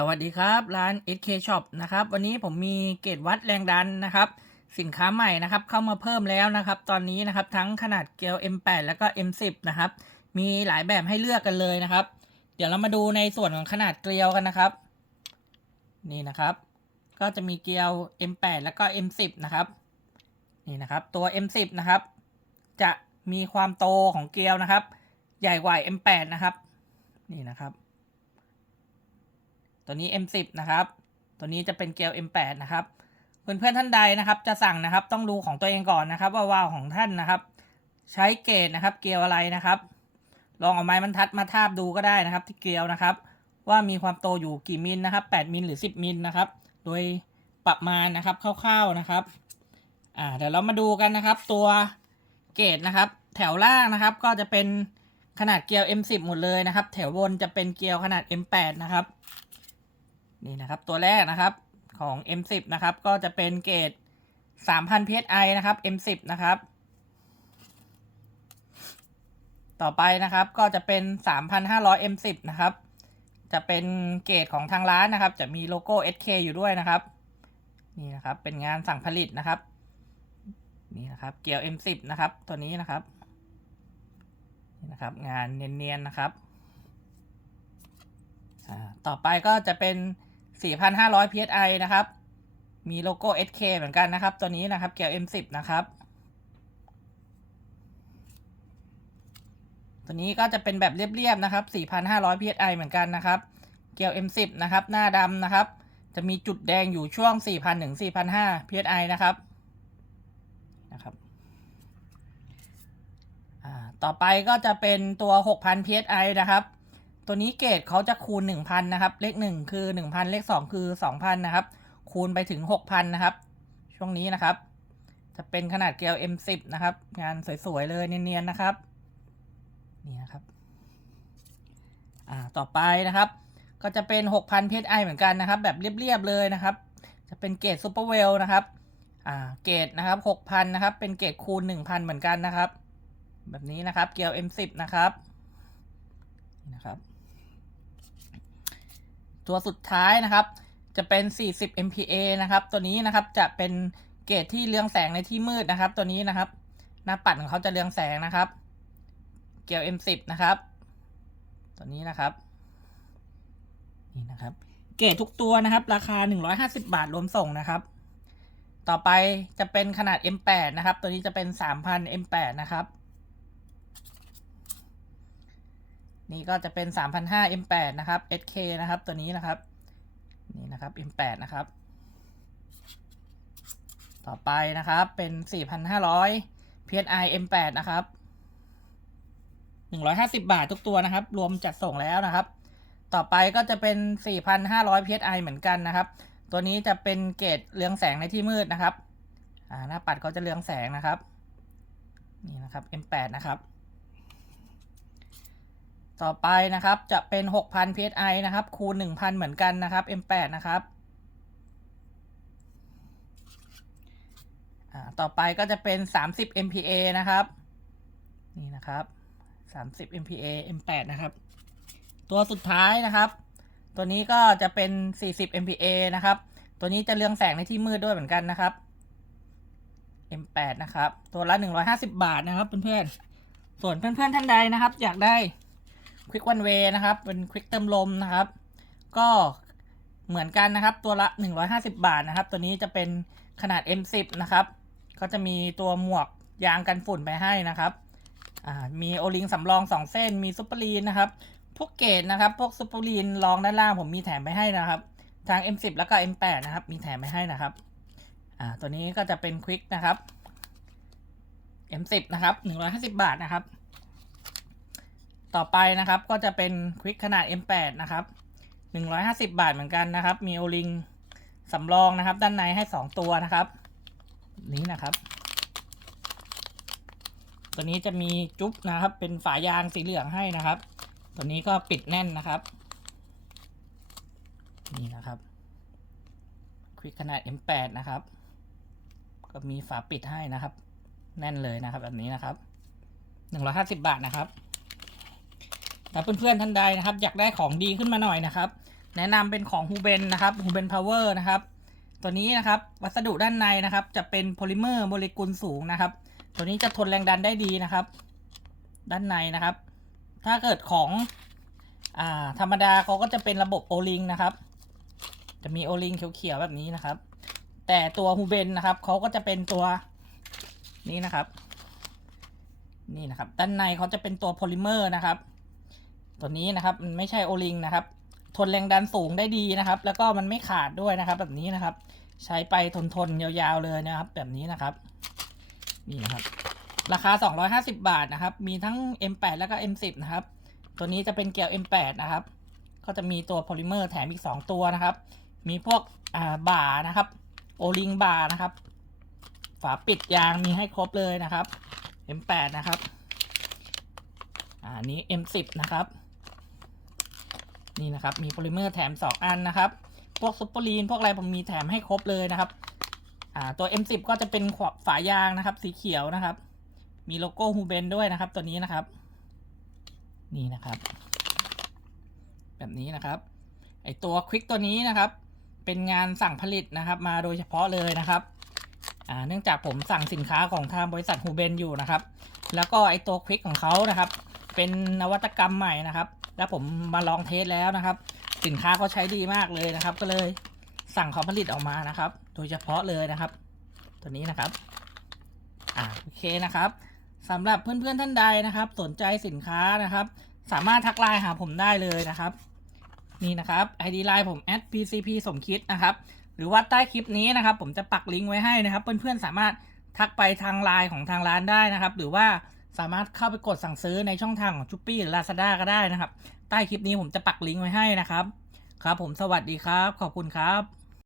สวัสดีครับ ร้าน SK Shop นะครับ วันนี้ผมมีเกรดวัดแรงดันนะครับ สินค้าใหม่นะครับ เข้ามาเพิ่มแล้วนะครับ ตอนนี้นะครับทั้งขนาดเกลียว M8 แล้วก็ M10 นะครับ มีหลายแบบให้เลือกกันเลยนะครับ เดี๋ยวเรามาดูในส่วนของขนาดเกลียวกันนะครับ นี่นะครับ ก็จะมีเกลียว M8 แล้วก็ M10 นะครับ นี่นะครับ ตัว M10 นะครับ จะมีความโตของเกลียวนะครับ ใหญ่กว่า M8 นะครับ นี่นะครับ ตัวนี้ M10 นะครับ ตัวนี้จะเป็นเกลียว M8 นะครับ เพื่อนๆท่านใดนะครับจะสั่งนะครับต้องดูของตัวเองก่อนนะครับ ว่าวาล์วของท่านนะครับ ใช้เกรดนะครับ เกลียวอะไรนะครับ ลองเอาไม้บรรทัดมาทาบดูก็ได้นะครับ ที่เกลียวนะครับ ว่ามีความโตอยู่กี่มิลนะครับ 8 มิลหรือ 10 มิลนะครับ โดยประมาณนะครับคร่าวๆนะครับอ่าเดี๋ยวเรามาดูกันนะครับ ตัวเกรดนะครับ แถวล่างนะครับ ก็จะเป็นขนาดเกลียว M10 หมดเลยนะครับ แถวบนจะเป็นเกลียวขนาด M8 นะครับ นี่นะครับตัวแรกนะครับของ M10 นะครับก็จะเป็นเกรด3,000 psi นะครับ M10 นะครับ ต่อไปนะครับก็จะเป็น 3,500 M10 นะครับ จะเป็นเกรดของทางร้านนะครับ จะมีโลโก้ SK อยู่ด้วยนะครับ นี่นะครับเป็นงานสั่งผลิตนะครับ นี่นะครับเกลียว M10 นะครับ ตัวนี้นะครับนี่นะครับ งานเนียนๆนะครับ ต่อไปก็จะเป็น 4,500 psi นะครับ มีโลโก้ SK เหมือนกันนะครับ ตัวนี้นะครับเกลียว M10 นะครับ ตัวนี้ก็จะเป็นแบบเรียบๆนะครับ 4,500 psi เหมือนกันนะครับ เกลียว M10 นะครับ หน้าดำนะครับ จะมีจุดแดงอยู่ช่วง 4,000 ถึง 4,500 psi นะครับ นะครับต่อไปก็จะเป็นตัว 6,000 psi นะครับ ตัวนี้เกรดเขาจะคูณ 1,000 นะครับ เลข 1 คือ 1,000 เลข 2 คือ 2,000 นะครับ คูณไปถึง 6,000 นะครับ ช่วงนี้นะครับ จะเป็นขนาดเกลียว M10 นะครับ งานสวย ๆ เลยเนียนๆนะครับ นี่นะครับ อ่า ต่อไปนะครับ ก็จะเป็น 6,000 psi เหมือนกันนะครับ แบบเรียบ ๆ เลยนะครับ จะเป็นเกรดซูเปอร์เวลนะครับ อ่า เกรดนะครับ 6,000 นะครับ เป็นเกรดคูณ 1,000 เหมือนกันนะครับ แบบนี้นะครับ เกลียว M10 นะครับ นะครับ ตัวสุดท้ายนะครับ จะเป็น 40 MPa นะครับ ตัวนี้นะครับจะเป็นเกรดที่เรืองแสงในที่มืดนะครับ ตัวนี้นะครับ หน้าปัดของเขาจะเรืองแสงนะครับ เกลียว M10 นะครับ ตัวนี้นะครับ นี่นะครับ เกรดทุกตัวนะครับ ราคา 150 บาทรวมส่งนะครับ ต่อไปจะเป็นขนาด M8 นะครับ ตัวนี้จะเป็น 3,000 M8 นะครับ นี่ก็จะเป็น 3,500 M8 นะครับ SK นะครับตัวนี้นะครับ นี่นะครับ M8 นะครับ ต่อไปนะครับเป็น 4,500 PSI M8 นะครับ 150 บาททุกตัวนะครับ รวมจัดส่งแล้วนะครับ ต่อไปก็จะเป็น 4,500 PSI เหมือนกันนะครับ ตัวนี้จะเป็นเกรดเรืองแสงในที่มืดนะครับอ่าหน้าปัดเขาจะเรืองแสงนะครับ นี่นะครับ M8 นะครับ ต่อไปนะครับจะเป็น 6,000 psi นะครับ คูณ 1,000 เหมือนกันนะครับ M8 นะครับต่อไปก็จะเป็น 30 MPa นะครับ นี่นะครับ 30 MPa M8 นะครับ ตัวสุดท้ายนะครับ ตัวนี้ก็จะเป็น 40 MPa นะครับ ตัวนี้จะเรืองแสงในที่มืดด้วยเหมือนกันนะครับ M8 นะครับ ตัวละ 150 บาทนะครับเพื่อนๆ ส่วนเพื่อนๆท่านใดนะครับ อยากได้ ควิกวันเวนะครับ เป็นควิกเติมลมนะครับ ก็เหมือนกันนะครับ ตัวละ 150 บาทนะครับ ตัวนี้จะเป็นขนาด M10 นะครับ ก็จะมีตัวหมวกยางกันฝุ่นไปให้นะครับ มีโอลิงสำรอง 2 เส้น มีซุปเปอร์ลีนนะครับ พวกเกรดนะครับ พวกซุปเปอร์ลีนรองด้านล่างผมมีแถมไปให้นะครับ ทาง M10 แล้วก็ M8 นะครับ มีแถมไปให้นะครับ ตัวนี้ก็จะเป็นควิกนะครับ M10 นะครับ 150 บาทนะครับ ต่อไปนะครับก็จะเป็นควิกขนาด M8 นะครับ 150 บาทเหมือนกันนะครับ มีโอลิงสำรองนะครับ ด้านในให้ 2 ตัวนะครับ นี้นะครับ ตัวนี้จะมีจุ๊บนะครับ เป็นฝายางสีเหลืองให้นะครับ ตัวนี้ก็ปิดแน่นนะครับ นี่นะครับควิกขนาด M8 นะครับ ก็มีฝาปิดให้นะครับ แน่นเลยนะครับ แบบนี้นะครับ 150 บาทนะครับ ถ้าเพื่อนๆท่านใดนะครับ อยากได้ของดีขึ้นมาหน่อยนะครับ แนะนำเป็นของฮูเบนนะครับฮูเบนพาวเวอร์นะครับตัวนี้นะครับวัสดุด้านในนะครับ จะเป็นโพลิเมอร์โมเลกุลสูงนะครับ ตัวนี้จะทนแรงดันได้ดีนะครับ ด้านในนะครับ ถ้าเกิดของอธรรมดาเขาก็จะเป็นระบบโอลิงนะครับ จะมีโอลิงเขียวๆแบบนี้นะครับ แต่ตัวฮูเบนนะครับเขาก็จะเป็นตัวนี้นะครับ นี่นะครับ ด้านในเขาจะเป็นตัวโพลิเมอร์นะครับ ตัวนี้นะครับมันไม่ใช่โอลิงนะครับ ทนแรงดันสูงได้ดีนะครับ แล้วก็มันไม่ขาดด้วยนะครับ แบบนี้นะครับ ใช้ไปทนทนยาวๆเลยนะครับ แบบนี้นะครับ นี่นะครับ ราคา 250 บาทนะครับ มีทั้ง M8 แล้วก็ M10 นะครับ ตัวนี้จะเป็นแก้ว M8 นะครับ ก็จะมีตัวโพลิเมอร์แถมอีก 2 ตัวนะครับ มีพวกอ่าบ่านะครับ โอลิงบ่านะครับ ฝาปิดยางมีให้ครบเลยนะครับ M8 นะครับอ่านี้ M10 นะครับ นี่นะครับ มีโพลิเมอร์แถม 2 อันนะครับ พวกซุปเปอร์ลีนพวกอะไรผมมีแถมให้ครบเลยนะครับอ่าตัว M10 ก็จะเป็นขวบฝายางนะครับ สีเขียวนะครับ มีโลโก้ฮูเบนด้วยนะครับ ตัวนี้นะครับ นี่นะครับ แบบนี้นะครับไอตัวควิกตัวนี้นะครับ เป็นงานสั่งผลิตนะครับ มาโดยเฉพาะเลยนะครับอ่าเนื่องจากผมสั่งสินค้าของทางบริษัทฮูเบนอยู่นะครับ แล้วก็ไอตัวควิกของเขานะครับ เป็นนวัตกรรมใหม่นะครับ แล้วผมมาลองเทสแล้วนะครับ สินค้าเขาใช้ดีมากเลยนะครับ ก็เลยสั่งเขาผลิตออกมานะครับ โดยเฉพาะเลยนะครับ ตัวนี้นะครับอ่าโอเคนะครับสำหรับเพื่อนๆท่านใดนะครับ สนใจสินค้านะครับ สามารถทักไลน์หาผมได้เลยนะครับ นี่นะครับ ID ไลน์ผม @pcp สมคิดนะครับ หรือว่าใต้คลิปนี้นะครับ ผมจะปักลิงก์ไว้ให้นะครับ เพื่อนๆสามารถทักไปทางไลน์ของทางร้านได้นะครับ หรือว่า สามารถเข้าไปกดสั่งซื้อในช่องทางของชุปปี้หรือ Lazada ก็ได้นะครับ ใต้คลิปนี้ผมจะปักลิงก์ไว้ให้นะครับ ครับผมสวัสดีครับ ขอบคุณครับ